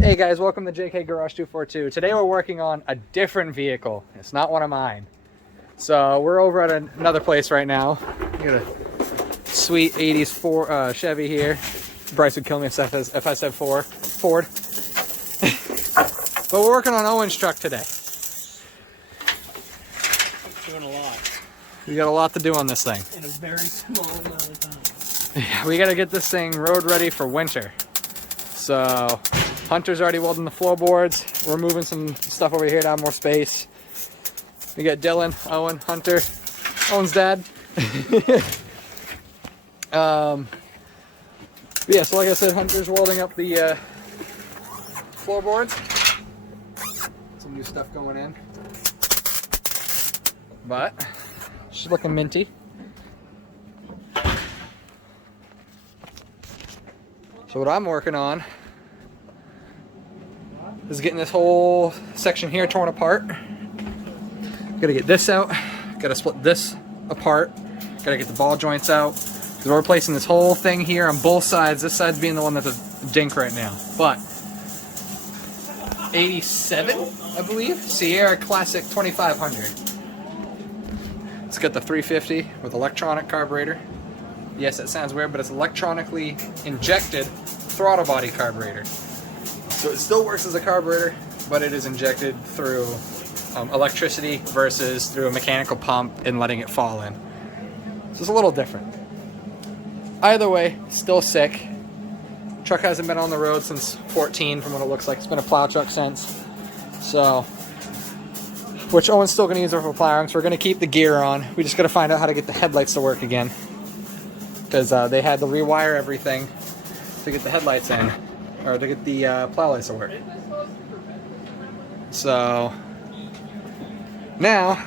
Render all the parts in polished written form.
Hey guys, welcome to JK Garage 242. Today we're working on a different vehicle. It's not one of mine. So we're over at another place right now. We got a sweet 80s Chevy here. Bryce would kill me if I said Ford. But we're working on Owen's truck today. Doing a lot. We got a lot to do on this thing. In a very small amount of time. Yeah, we got to get this thing road ready for winter. So Hunter's already welding the floorboards. We're moving some stuff over here to have more space. We got Dylan, Owen, Hunter, Owen's dad. Yeah, so like I said, Hunter's welding up the floorboards. Some new stuff going in. But she's looking minty. So what I'm working on is getting this whole section here torn apart. Gotta get this out. Gotta split this apart. Gotta get the ball joints out. Because we're replacing this whole thing here on both sides. This side's being the one that's a dink right now. But 87, I believe, Sierra Classic 2500. It's got the 350 with electronic carburetor. Yes, that sounds weird, but it's electronically injected throttle body carburetor. So it still works as a carburetor, but it is injected through electricity versus through a mechanical pump and letting it fall in. So it's a little different. Either way, still sick. Truck hasn't been on the road since 14 from what it looks like. It's been a plow truck since. So, which Owen's still gonna use it for plowing, so we're gonna keep the gear on. We just gotta find out how to get the headlights to work again. Because they had to rewire everything to get the headlights in, or to get the plow lights to work. So now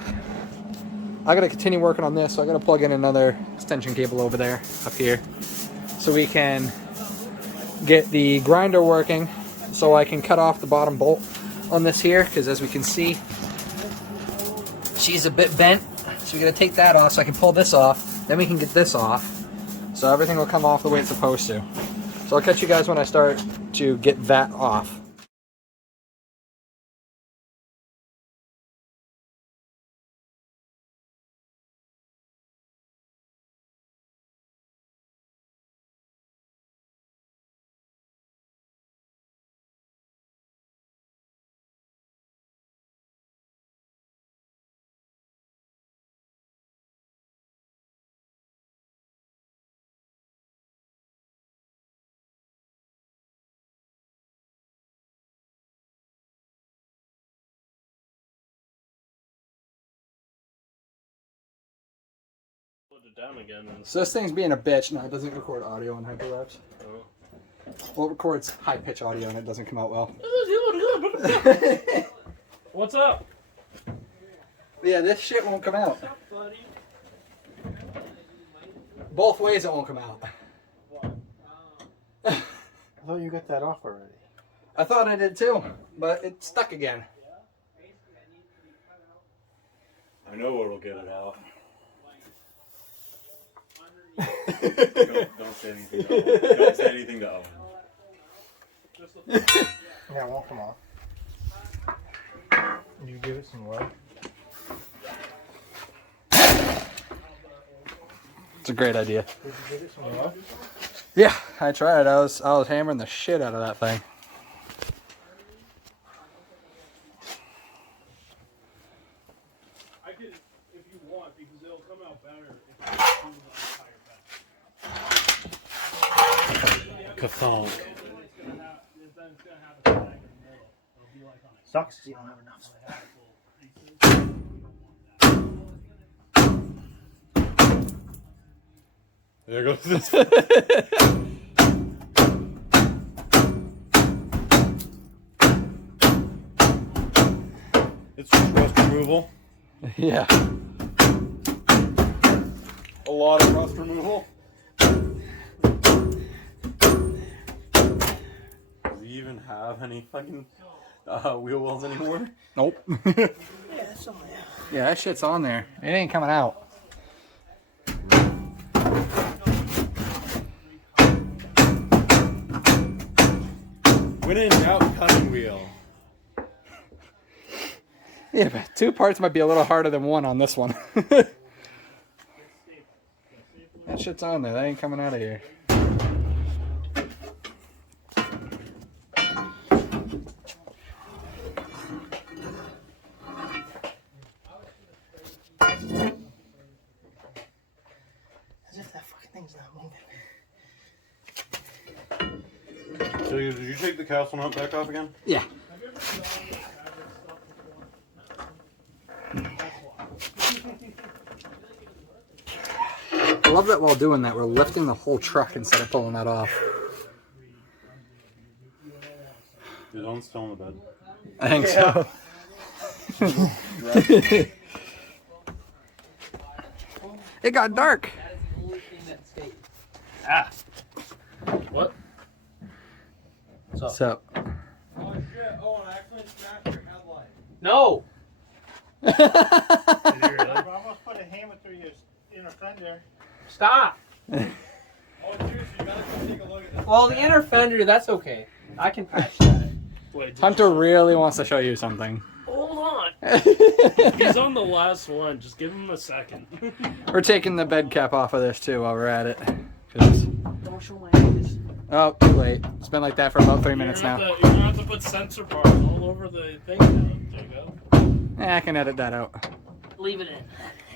I gotta continue working on this, so I gotta plug in another extension cable over there, up here, so we can get the grinder working, so I can cut off the bottom bolt on this here, because as we can see, she's a bit bent, so we gotta take that off so I can pull this off, then we can get this off. So everything will come off the way it's supposed to. So I'll catch you guys when I start to get that off. Put it down again. So this thing's being a bitch. No, it doesn't record audio on hyperlapse. Oh. Well, it records high pitch audio and it doesn't come out well. What's up? Yeah, this shit won't come out. What's up, buddy? Both ways it won't come out. I thought you got that off already. I thought I did too, but it's stuck again. I know what'll get it out. Don't say anything to Owen. Don't say anything to Owen. Yeah, it won't come off. You give it some love. It's a great idea. Did you give it some love? Yeah, I tried. I was hammering the shit out of that thing. I could, if you want, because it'll come out better if you do the Catholic. then it's gonna have a tag in the middle. It'll be like on a Sucks because you don't have enough. There goes this. It's just rust removal. Yeah. A lot of rust removal. Does he even have any fucking wheel wells anymore? Nope. Yeah, that's all I have. Yeah, that shit's on there. It ain't coming out. When in doubt, cutting wheel. Yeah, but 2 parts might be a little harder than 1 on this one. That shit's on there. That ain't coming out of here. As if that fucking thing's not moving. So did you take the castle nut back off again? Yeah. I love that while doing that, we're lifting the whole truck instead of pulling that off. Is Owen still in the bed? I think so. It got dark. Ah. What? So. Oh shit, Owen, I actually smashed your headlight. No. Did you really? I almost put a hammer through your inner fender. Stop. Oh, seriously, you gotta come take a look at this. Well, the inner fender, that's okay. I can patch that. Wait, Hunter really wants to show you something. hold on. He's on the last one. Just give him a second. We're taking the bed cap off of this too while we're at it. 'Cause- Don't show my eyes. Oh, too late. It's been like that for about 3 minutes now. You're gonna have to put sensor bars all over the thing now. There you go. I can edit that out. Leave it in.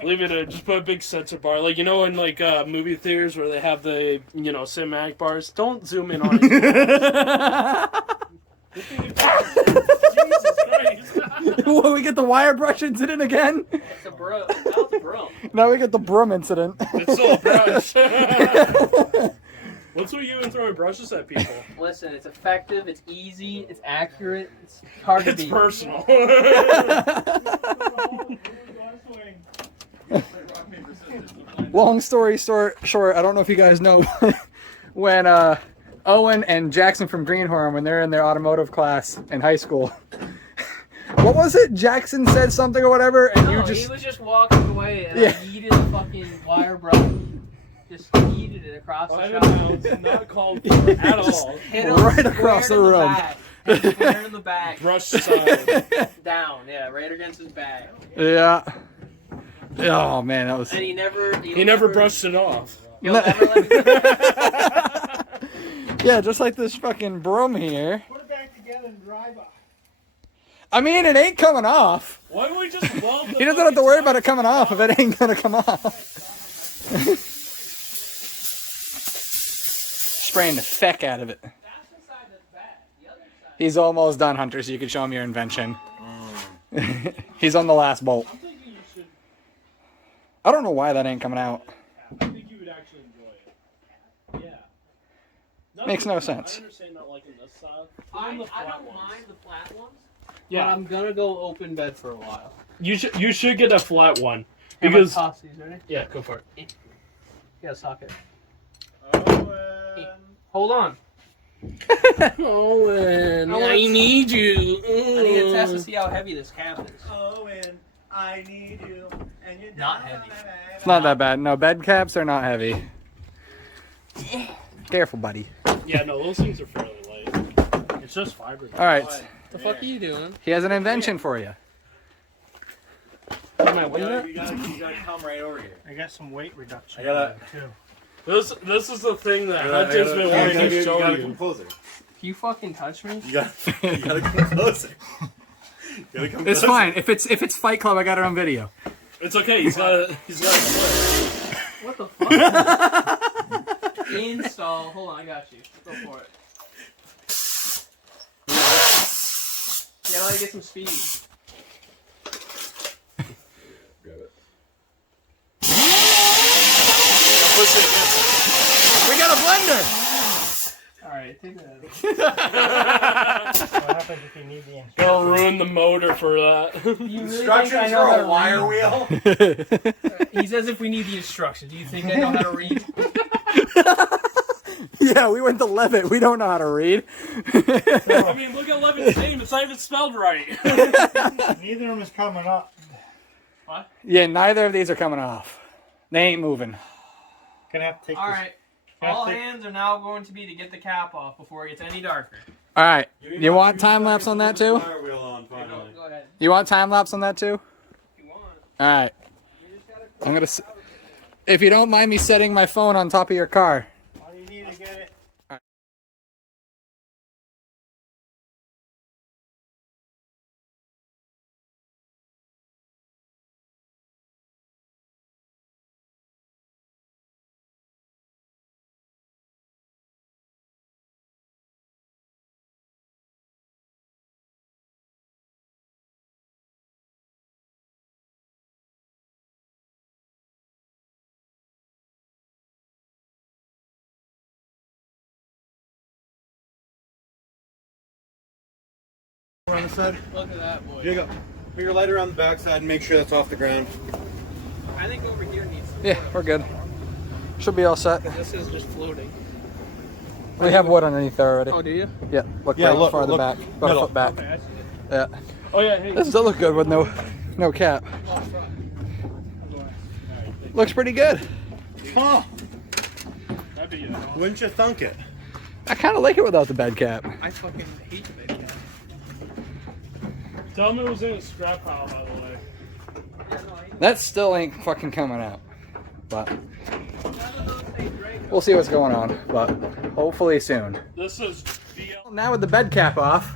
Leave it in. Just put a big sensor bar. Like, you know, in like movie theaters where they have the, you know, cinematic bars. Don't zoom in on it. Jesus Christ. Well, we get the wire brush incident again? It's a bro. That was a bro. Now we get the broom incident. It's still a brush. What's with you and throwing brushes at people? Listen, it's effective, it's easy, it's accurate, it's hard to It's beat. personal. Long story short, I don't know if you guys know, when Owen and Jackson from Greenhorn, when they're in their automotive class in high school, what was it? Jackson said something or whatever, and No, you just... he was just walking away and Yeah. I yeeted the fucking wire brush. Just yeeted it across the 5 shop. pounds, not called for at all. Hit him Right square across the in room. back. Square in the back. Brush side. Down, yeah, right against his back. Yeah. Oh, man, that was... And he He never brushed it off. He'll never let me Yeah, just like this fucking broom here. Put it back together and drive up. I mean, it ain't coming off. Why don't we just weld the He doesn't have to worry about it coming off if it ain't gonna come off. Spraying the feck out of it. He's almost done, Hunter, so you can show him your invention. He's on the last bolt. I'm thinking you should. I don't know why that ain't coming out. I think you would actually enjoy it. Yeah. Makes no sense. I understand not liking this style. I the don't flat ones. mind the flat ones, but Yeah, I'm gonna go open bed for a while. you should get a flat one Am I because toss these, ready? yeah, go for it. You gotta sock it. Owen. Hold on. Owen, I need you. I need to test to see how heavy this cap is. Owen, I need you. And you're Not heavy. It's not that bad. No, bed caps are not heavy. Careful, buddy. Yeah, no, those things are fairly light. It's just fiber. All right. What the fuck are you doing? He has an invention for you. Am I winning it? You gotta come right over here. I got some weight reduction. I gotta- too. This is the thing that Hunter's been wanting to show come you. closer. If you fucking touch me, You gotta come closer. You gotta come It's closer. fine. If it's Fight Club, I got it on video. It's okay. He's got a split. what the fuck? Install. Hold on, I got you. Go for it. Yeah, let me get some speed. Grab it. We got a blender. Alright, take that. What happens if you need the instructions? Gonna ruin the motor for that. You really think I Instructions know for how a to wire read? wheel? He says if we need the instructions. Do you think I know how to read? Yeah, we went to Levitt. We don't know how to read. I mean, look at Levin's name. It's not even spelled right. Neither of them is coming up. Yeah, neither of these are coming off. They ain't moving. Gonna have to take Alright. Can I All take- hands are now going to be to get the cap off before it gets any darker. All right. You want time lapse on that too? Fire wheel on, finally. Go ahead. You want time lapse on that too? If you want. All right. I'm gonna. If you don't mind me setting my phone on top of your car. All you need to get it. On the side. Look at that, boy. Here you go. Put your lighter on the back side and make sure that's off the ground. I think over here needs. Yeah, we're good. Should be all set. This is just floating. We have wood underneath there already. Oh, do you? Yeah, look Yeah, right look, farther look, back. About a middle. foot back. Okay, I see it. Yeah. Oh yeah, hey. This does look good with no cap. Looks pretty good. Huh. That'd be Wouldn't you thunk it? I kind of like it without the bed cap. I fucking hate the bed cap. Tell me it was in a scrap pile, by the way. That still ain't fucking coming out. But we'll see what's going on. But hopefully soon. This is BL. Now with the bed cap off.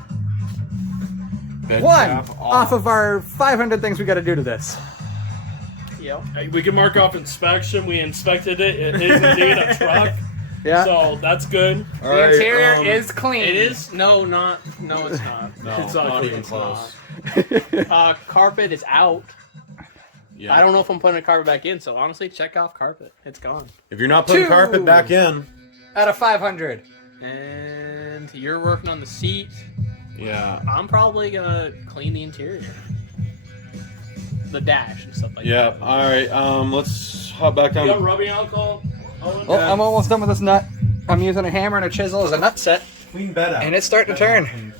Bed One cap off of our 500 things we got to do to this. Yep. Hey, we can mark off inspection. We inspected it. It is indeed a truck. Yeah. So that's good. All The right, interior is clean. It is? No, not. No, it's not. No, It's not not clean, even it's close. Carpet is out. Yeah. I don't know if I'm putting a carpet back in, so honestly, check off carpet. It's gone. If you're not putting Two. carpet back in, Out of 500. And you're working on the seat. yeah. I'm probably gonna clean the interior. The dash and stuff like Yeah. that. All right. Let's hop back You got on. rubbing alcohol? Owen? Well, I'm almost done with this nut. I'm using a hammer and a chisel as a nut set, Clean bed out. and it's starting to turn.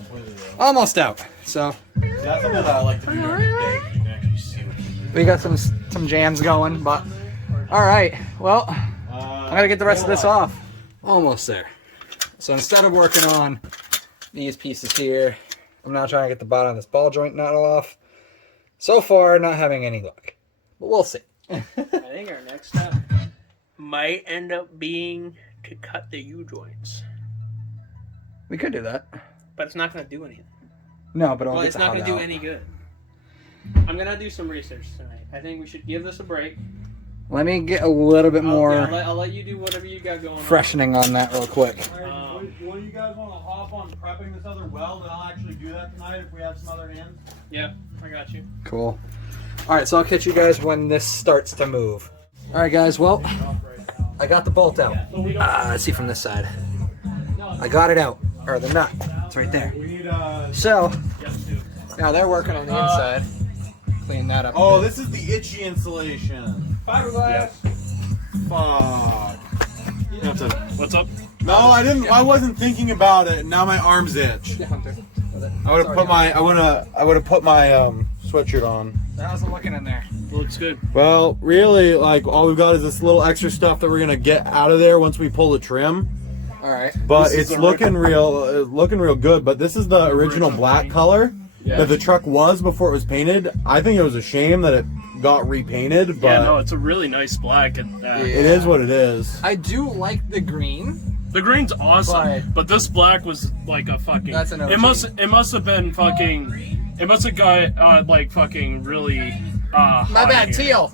Almost out. So That's something that I like to do during the day. You can actually see what you do. we got some jams going, but all right. Well, I'm gonna get the rest of this off. Almost there. So instead of working on these pieces here, I'm now trying to get the bottom of this ball joint nut off. So far, not having any luck, but we'll see. I think our next step might end up being to cut the U-joints. We could do that. But it's not gonna do anything. No, but I'll Well, get it's the not hub gonna do out. any good. I'm gonna do some research tonight. I think we should give this a break. Let me get a little bit more I'll let you do whatever you got going freshening on that real quick. on. What do you guys want to hop on prepping this other weld, and I'll actually do that tonight if we have some other hands? Yeah, I got you. Cool. All right, so I'll catch you guys when this starts to move. All right, guys. Well, I got the bolt out. Let's see from this side. I got it out, or the nut. It's right there. We need So now they're working on the inside. Clean that up. Oh, this is the itchy insulation. Fiberglass. Fuck. That's a... What's up? No, I didn't. I wasn't thinking about it. Now my arms itch. Yeah, Hunter. With it. I would have put my. I would have put my sweatshirt on. How's it looking in there? Looks good. Well, really, like all we've got is this little extra stuff that we're gonna get out of there once we pull the trim. All right. But This is it's the looking real good. But this is the original black color that the truck was before it was painted. I think it was a shame that it got repainted. But Yeah, no, it's a really nice black. it is what it is. I do like the green. The green's awesome, But- but this black was like a fucking. That's an OG. It must have been fucking. It must have got like fucking really. My hot bad, here. teal.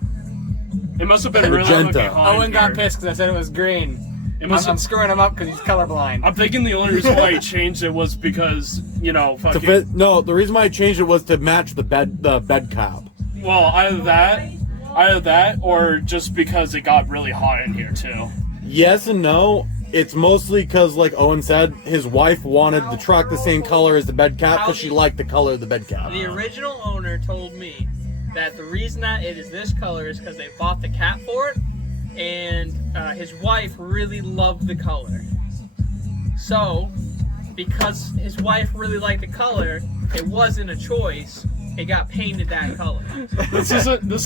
It must have been really Magenta. fucking hot. Owen in got here. pissed because I said it was green. It must I'm have, screwing him up because he's colorblind. I'm thinking the only reason why he changed it was because To fucking. fit, no, the reason why I changed it was to match the bed cap. Well, either that, or just because it got really hot in here too. Yes and no. It's mostly because, like Owen said, his wife wanted the truck the same color as the bed cap because she liked the color of the bed cap. The original owner told me that the reason that it is this color is because they bought the cap for it, and his wife really loved the color. So, because his wife really liked the color, it wasn't a choice. it got painted that color. This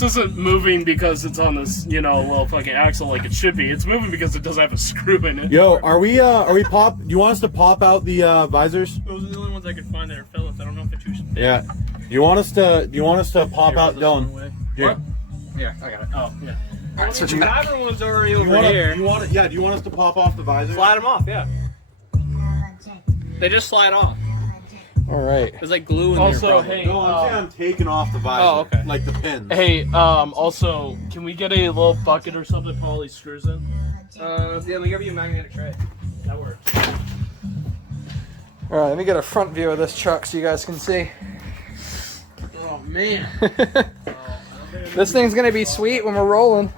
isn't moving because it's on this, you know, little fucking axle like it should be. It's moving because it doesn't have a screw in it. Yo, are we pop? Do you want us to pop out the visors? Those are the only ones I could find that are Phillips. I don't know if they're too small. Yeah. Do you want us to pop out Dylan? Yeah. Yeah, I got it. Oh, yeah. All right, switch The them back. driver one's already over here. Do you want us to pop off the visors? Slide them off, yeah. They just slide off. All right. There's like glue in Also, there. hey, No, I'm saying I'm taking off the visor. Oh, okay. Like the pins. hey, also, can we get a little bucket or something to put all these screws in? Yeah, we give you a magnetic tray. That works. All right, let me get a front view of this truck so you guys can see. Oh man. This thing's gonna be sweet when we're rolling.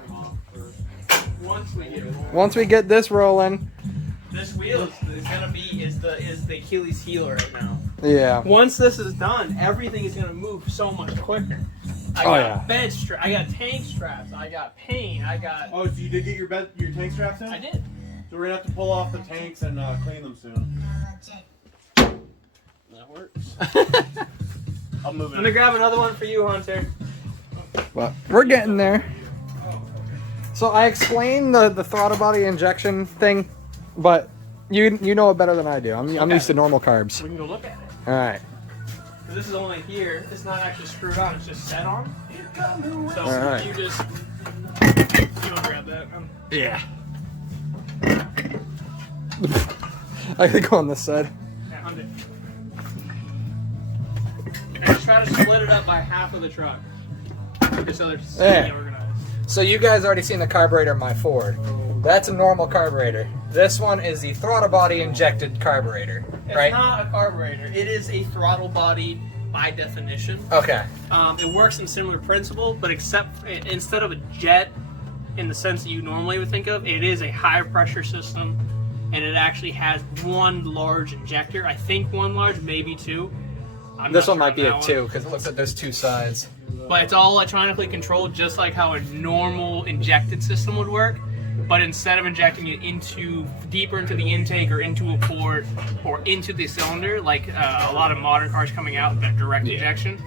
Once we get this rolling. This wheel is the Achilles heel right now. Yeah. Once this is done, everything is gonna move so much quicker. I got bench straps, I got tank straps, I got paint, I got. Oh, so you did get your tank straps in? I did. So we're gonna have to pull off the tanks and clean them soon. That works. I'll move it. I'm gonna grab another one for you, Hunter. But we're getting there. So I explained the throttle body injection thing, but you know it better than I do. I'm used to normal carbs. We can go look at it. All right. This is only here. It's not actually screwed on. It's just set on. So All right. you just you want to grab that? Yeah. I gotta go on this side. Yeah, Hunter. And just try to split it up by half of the truck, just so they're Yeah. organized. So you guys already seen the carburetor in my Ford. That's a normal carburetor. This one is the throttle body injected carburetor, It's right? not a carburetor. It is a throttle body by definition. Okay. It works in similar principle, but instead of a jet, in the sense that you normally would think of, it is a higher pressure system, and it actually has one large injector. I think one large, maybe two. I'm This not one sure might on be that a 2 because it looks like there's 2 sides. But it's all electronically controlled, just like how a normal injected system would work. But instead of injecting it deeper into the intake or into a port or into the cylinder, like a lot of modern cars coming out that direct injection,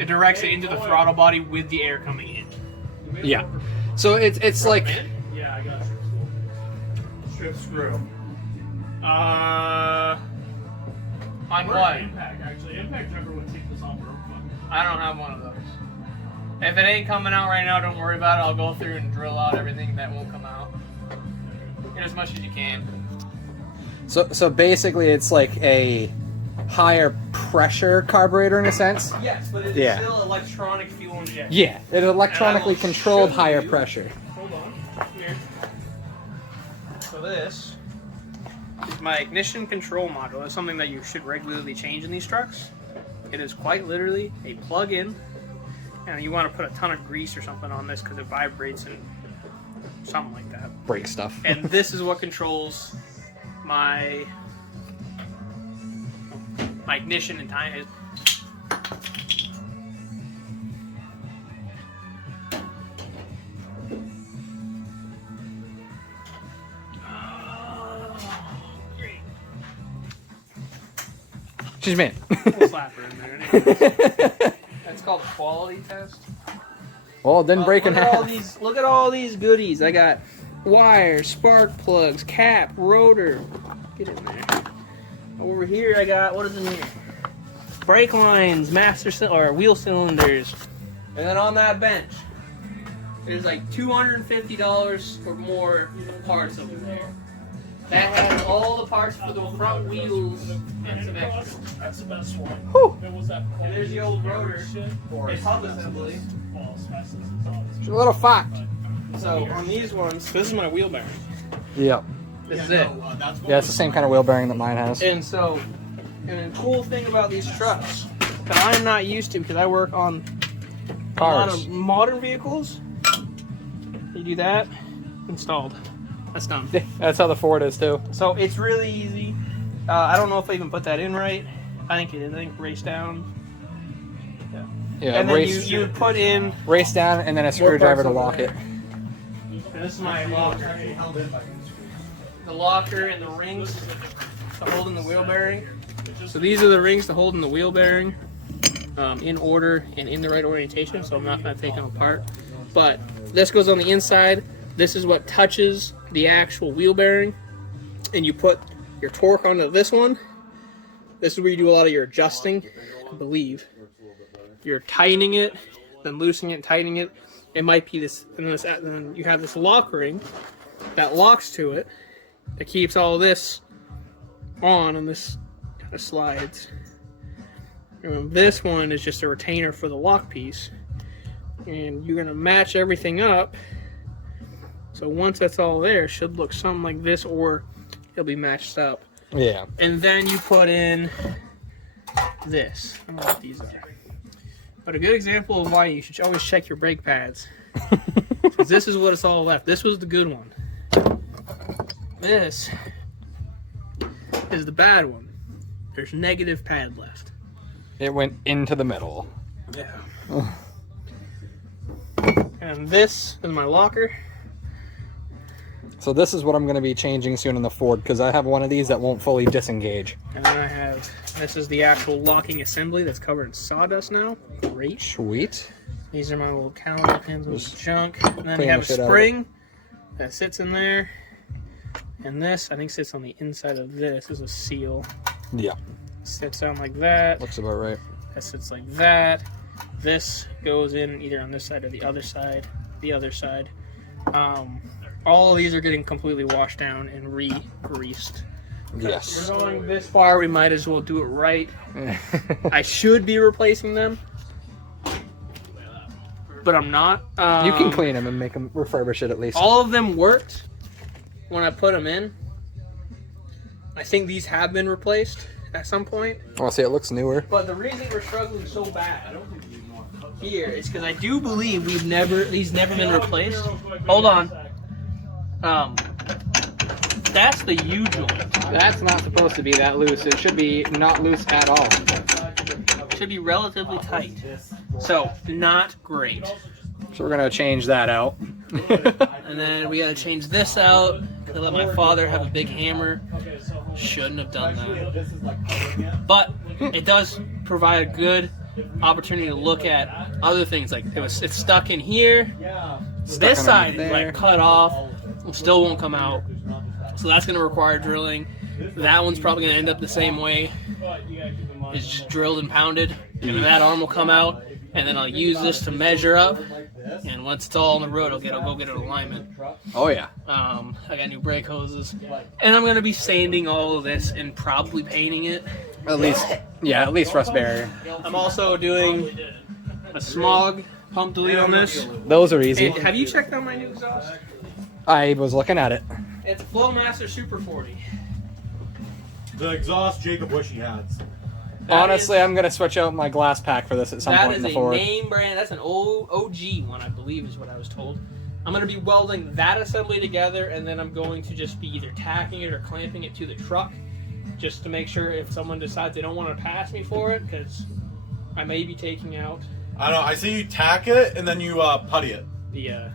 it directs it into the throttle body with the air coming in. Yeah. So it's like Yeah, I got it. Strip screw. On what? Impact, actually. Impact driver would take this off real quick. I don't have one of those. If it ain't coming out right now, don't worry about it. I'll go through and drill out everything that won't come out. Get as much as you can. so basically it's like a higher pressure carburetor in a sense. Yes, but it's Yeah. still electronic fuel injection. Yeah. It's electronically And I will controlled show higher you- pressure. Hold on. Come here. So this is my ignition control module. It's something that you should regularly change in these trucks. It is quite literally a plug-in, and you want to put a ton of grease or something on this because it vibrates and something like that. Brake stuff. And this is what controls my ignition and time. She's man. We'll slap her in there. That's called a quality test. Well, it didn't break in look at all half. these. Look at all these goodies. I got wires, spark plugs, cap, rotor. Get in there. Over here, I got what is in here? Brake lines, or wheel cylinders, and then on that bench, there's like $250 or more parts over there. That has all the parts for the front wheels and some extra. That's the best one. Whew. It was that. And there's the old rotor. It's hub assembly. She's a little fat. So on these ones, this is my wheel bearing. Yep. This is it. Yeah, it's the same kind of wheel bearing that mine has. And so, and the cool thing about these trucks that I'm not used to because I work on a lot Cars. of modern vehicles, you do that, installed. That's done. That's how the Ford is too. So it's really easy. I don't know if I even put that in right. I think it is. I think race down. Yeah, And then race, you would put in. race down and then a screwdriver to lock it. And this is my locker. The locker and the rings to hold in the wheel bearing. So these are the rings to hold in the wheel bearing. in order and in the right orientation, so I'm not going to take them apart. But this goes on the inside. This is what touches the actual wheel bearing, and you put your torque onto this one. This is where you do a lot of your adjusting, I believe. You're tightening it, then loosening it, and tightening it. It might be this, and then you have this lock ring that locks to it, that keeps all this on, and this kind of slides. And this one is just a retainer for the lock piece, and you're gonna match everything up. So once that's all there, it should look something like this, or it'll be matched up. Yeah. And then you put in this. I don't know what these are. But a good example of why you should always check your brake pads. Because this is what it's all left. This was the good one. This is the bad one. There's negative pad left. It went into the middle. Yeah. And this is my locker. So this is what I'm going to be changing soon in the Ford, because I have one of these that won't fully disengage. And then I have, this is the actual locking assembly that's covered in sawdust now. Great. Sweet. These are my little calendar pins with junk. And then clean you have the a shit out of spring that sits in there. And this, I think, sits on the inside of this. This is a seal. Yeah. Sits down like that. Looks about right. That sits like that. This goes in either on this side or the other side. The other side. All of these are getting completely washed down and re-greased. Yes. We're going this far, we might as well do it right. I should be replacing them, but I'm not. You can clean them and make them refurbish it at least. All of them worked when I put them in. I think these have been replaced at some point. Oh, see, it looks newer. But the reason we're struggling so bad here is because I do believe these never been replaced. Hold on. That's the U joint. That's not supposed to be that loose. It should be not loose at all. It should be relatively tight. So, not great. So we're going to change that out. And then we gotta change this out. I let my father have a big hammer. Shouldn't have done that. But it does provide a good opportunity to look at other things. Like it's stuck in here. This side is like cut off. It still won't come out. So that's gonna require drilling. That one's probably gonna end up the same way. It's just drilled and pounded. And then that arm will come out. And then I'll use this to measure up. And once it's all on the road, I'll go get an alignment. Oh yeah. I got new brake hoses, and I'm gonna be sanding all of this and probably painting it. At least rust barrier. I'm also doing a smog pump delete on this. Those are easy. Hey, have you checked out my new exhaust? I was looking at it. It's a Flowmaster Super 40. The exhaust Jacob Wishy has. Honestly, I'm going to switch out my glass pack for this at some point in the Ford. That is a name brand. That's an OG one, I believe, is what I was told. I'm going to be welding that assembly together, and then I'm going to just be either tacking it or clamping it to the truck, just to make sure if someone decides they don't want to pass me for it, because I may be taking out I don't know. I say you tack it and then you putty it. the.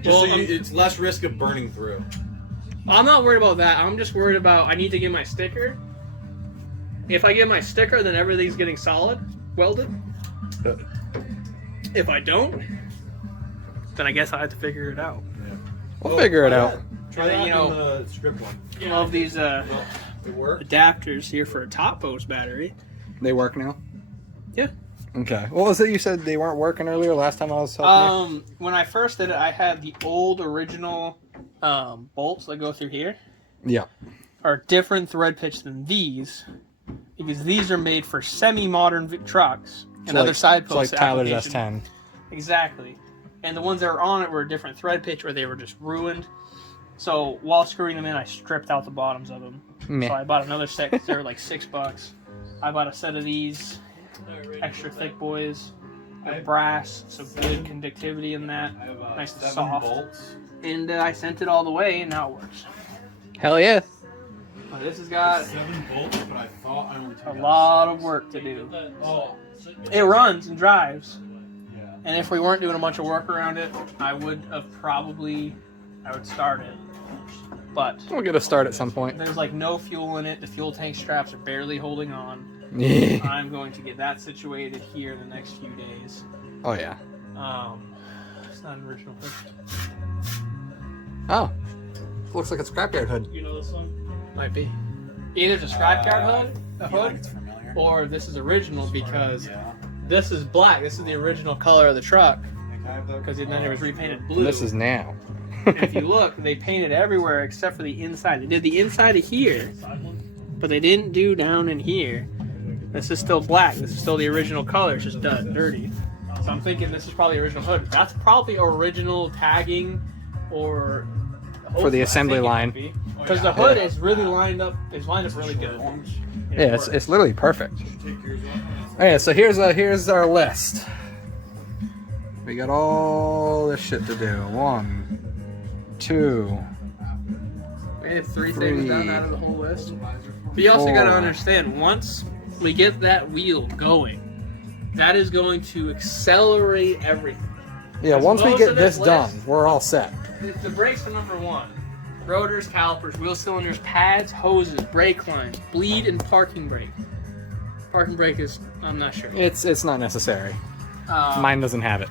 Just it's less risk of burning through. I'm not worried about that. I'm just worried about I need to get my sticker. If I get my sticker, then everything's getting solid, welded. If I don't, then I guess I have to figure it out. Yeah. We'll figure it out. Try that You know, in the script one. I love these They work? adapters here for a top post battery. They work now? Yeah. Okay. What was it you said they weren't working earlier last time I was helping When I first did it, I had the old original bolts that go through here. you? Yeah. Are different thread pitch than these, because these are made for semi-modern trucks and other side It's post like Tyler's application. S10. Exactly. And the ones that were on it were a different thread pitch, or they were just ruined. So while screwing them in, I stripped out the bottoms of them. Meh. So I bought another set. They were like $6. I bought a set of these extra thick boys. They're brass, so good conductivity in that. Nice and soft. And I sent it all the way, and now it works. Hell yeah. But this has got 7 bolts, but I thought I only took a lot of work to do. It runs and drives. And if we weren't doing a bunch of work around it, I would start it. But We'll get a start at some point. there's like no fuel in it. The fuel tank straps are barely holding on. Yeah. I'm going to get that situated here in the next few days. Oh yeah. It's not an original hood. Oh. Looks like a scrapyard hood. You know this one? Might be. Either it's a scrapyard hood, familiar. or this is original because this is black. This is the original color of the truck because then it was repainted blue. And this is now. And if you look, they painted everywhere except for the inside. They did the inside of here, but they didn't do down in here. This is still black. This is still the original color. It's just dirty. So I'm thinking this is probably the original hood. That's probably original tagging or For the assembly line. Because the hood is really lined up. It's lined up really good. Yeah, it's literally perfect. Okay, so here's our list. We got all this shit to do. 1, 2. We have 3 things done out of the whole list. But you also got to 4. understand, once we get that wheel going, that is going to accelerate everything. Yeah, once we most get of this this done, list- we're all set. The brakes are number 1. Rotors, calipers, wheel cylinders, pads, hoses, brake lines, bleed, and parking brake. Parking brake is, I'm not sure. It's not necessary. Uh, Mine doesn't have it.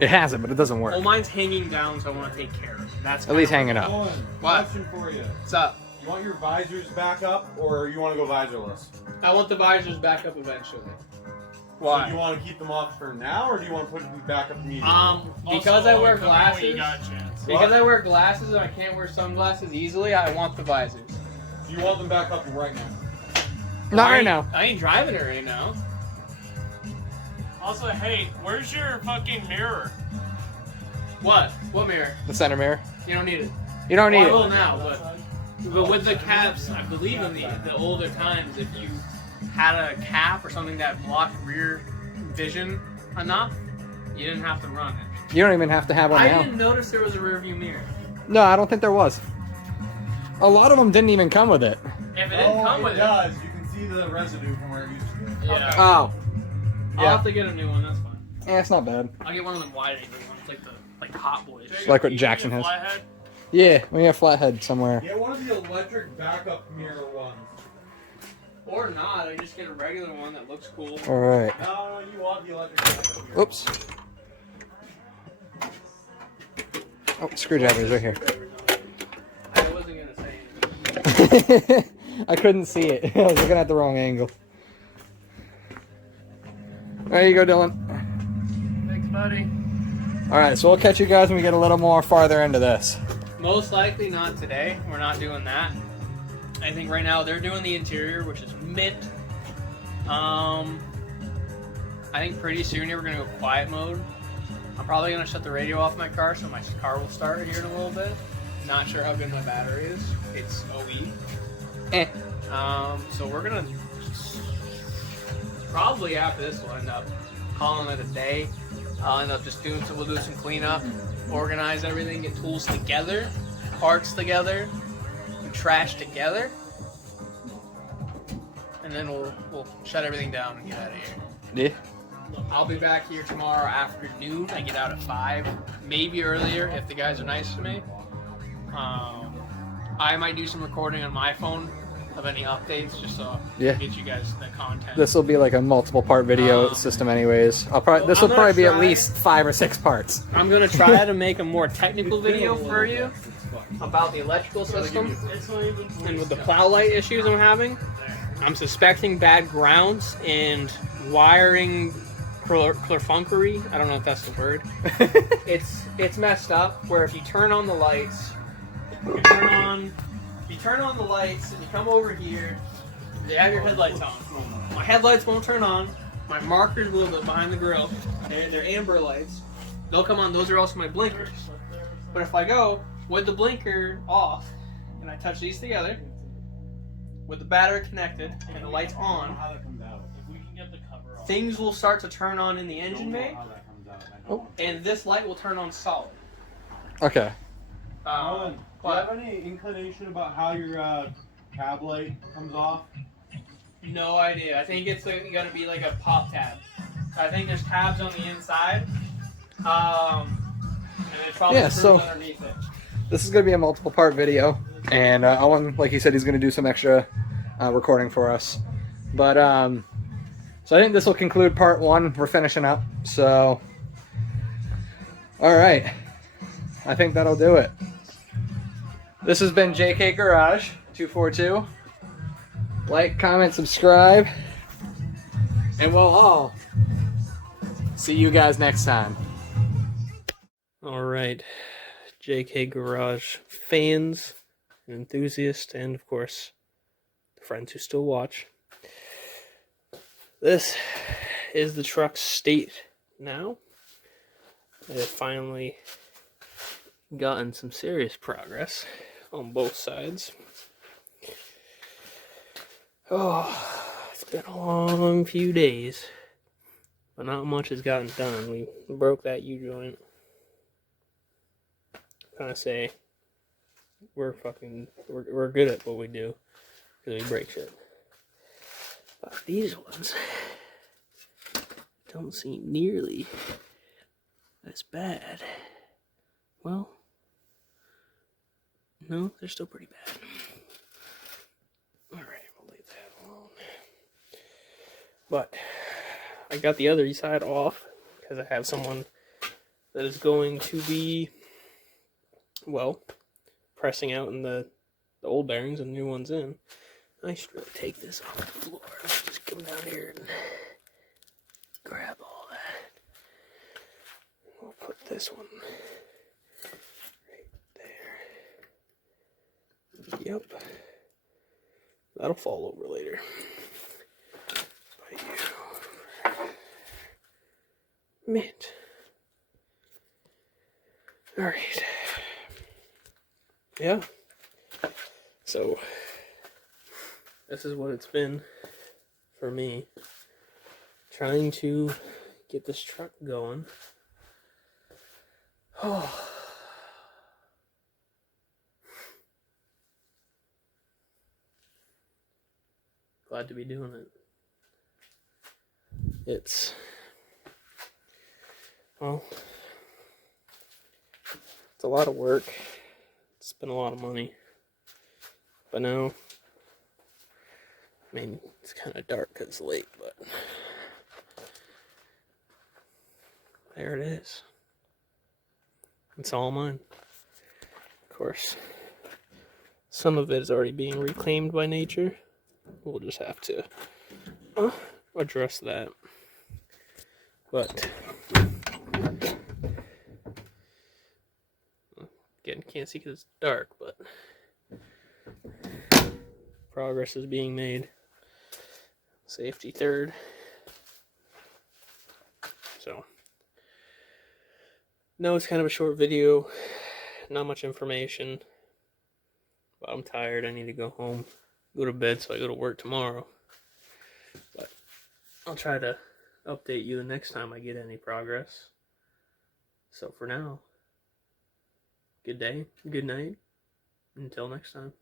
It has it, but it doesn't work. Well, mine's hanging down, so I want to take care of it. That's At least kinda hang it up. Owen, What? question for you. What's up? You want your visors back up, or you want to go visorless? I want the visors back up eventually. So do you want to keep them off for now, or do you want to put them back up immediately? Because I wear When you glasses. got a chance. Because I wear glasses and I can't wear sunglasses easily, I want the visors. Do you want them back up right now? Not right now. I ain't driving it right now. Also, hey, where's your fucking mirror? What? What mirror? The center mirror. You don't need it. You don't need Well, I will it. now, but with the caps, I believe in the older times, if you had a cap or something that blocked rear vision enough, you didn't have to run it. You don't even have to have one I now. didn't notice there was a rear view mirror. No, I don't think there was. A lot of them didn't even come with it. If it didn't come with does. You can see the residue from where it used to be. it, yeah. Oh. I'll have to get a new one. That's fine. Yeah, it's not bad. I'll get one of them wide angle ones, like the Hot Boys. Like what Jackson has. Flathead? Yeah, we have flathead somewhere. Get one of the electric backup mirror ones. Or not, I just get a regular one that looks cool. Alright. No, you want the electric backup mirror. Oops. Oh, screwdriver's right here. I wasn't gonna say anything. I couldn't see it. I was looking at the wrong angle. There you go, Dylan. Thanks, buddy. Alright, so we'll catch you guys when we get a little more farther into this. Most likely not today. We're not doing that. I think right now they're doing the interior, which is mint. I think pretty soon here we're gonna go quiet mode. I'm probably gonna shut the radio off my car so my car will start here in a little bit. Not sure how good my battery is. It's OE. So we're gonna probably after this we'll end up calling it a day. I'll end up just we'll do some cleanup, organize everything, get tools together, parts together, and trash together, and then we'll shut everything down and get out of here. Yeah. I'll be back here tomorrow afternoon. I get out at 5, maybe earlier if the guys are nice to me. I might do some recording on my phone of any updates, just so Yeah. I get you guys the content. This will be like a multiple part video system anyways. This will I'm gonna probably be at try- least 5 or 6 parts. I'm gonna try to make a more technical video for you about the electrical system and with the plow light issues I'm having. I'm suspecting bad grounds and wiring clerfunkery. I don't know if that's the word. It's messed up. Where if you turn on the lights, you turn on the lights and you come over here, they have your headlights on. My headlights won't turn on. My marker's a little bit behind the grill. They're amber lights. They'll come on. Those are also my blinkers. But if I go with the blinker off and I touch these together, with the battery connected and the lights on, things will start to turn on in the engine bay, and this light will turn on solid. Okay. Owen, do you have any inclination about how your cab light comes off? No idea. I think it's gonna be like a pop tab. I think there's tabs on the inside, and it's probably Yeah, so- underneath it. This is going to be a multiple part video, and Owen, like he said, he's going to do some extra recording for us. But so I think this will conclude part 1. We're finishing up. So all right, I think that'll do it. This has been JK Garage 242. Like, comment, subscribe, and we'll all see you guys next time. Alright, JK Garage fans, enthusiasts, and of course, the friends who still watch. This is the truck's state now. It has finally gotten some serious progress on both sides. Oh, it's been a long few days, but not much has gotten done. We broke that U-joint. Kind of say we're good at what we do because we break shit. But these ones don't seem nearly as bad. Well, no, they're still pretty bad. Alright, we'll leave that alone. But I got the other side off because I have someone that is going to be, well, pressing out in the old bearings and new ones in. I should really take this off the floor. Just come down here and grab all that. We'll put this one right there. Yep. That'll fall over later. By you. Mint. Alright. Yeah. So, this is what it's been for me. Trying to get this truck going. Oh. Glad to be doing it. It's, well, it's a lot of work. It's been a lot of money. But now, I mean, it's kind of dark because it's late, but there it is. It's all mine. Of course, some of it is already being reclaimed by nature. We'll just have to address that. But again, can't see because it's dark, but progress is being made. Safety third. So, no, it's kind of a short video. Not much information. But I'm tired. I need to go home. Go to bed so I go to work tomorrow. But I'll try to update you the next time I get any progress. So for now, good day, good night, until next time.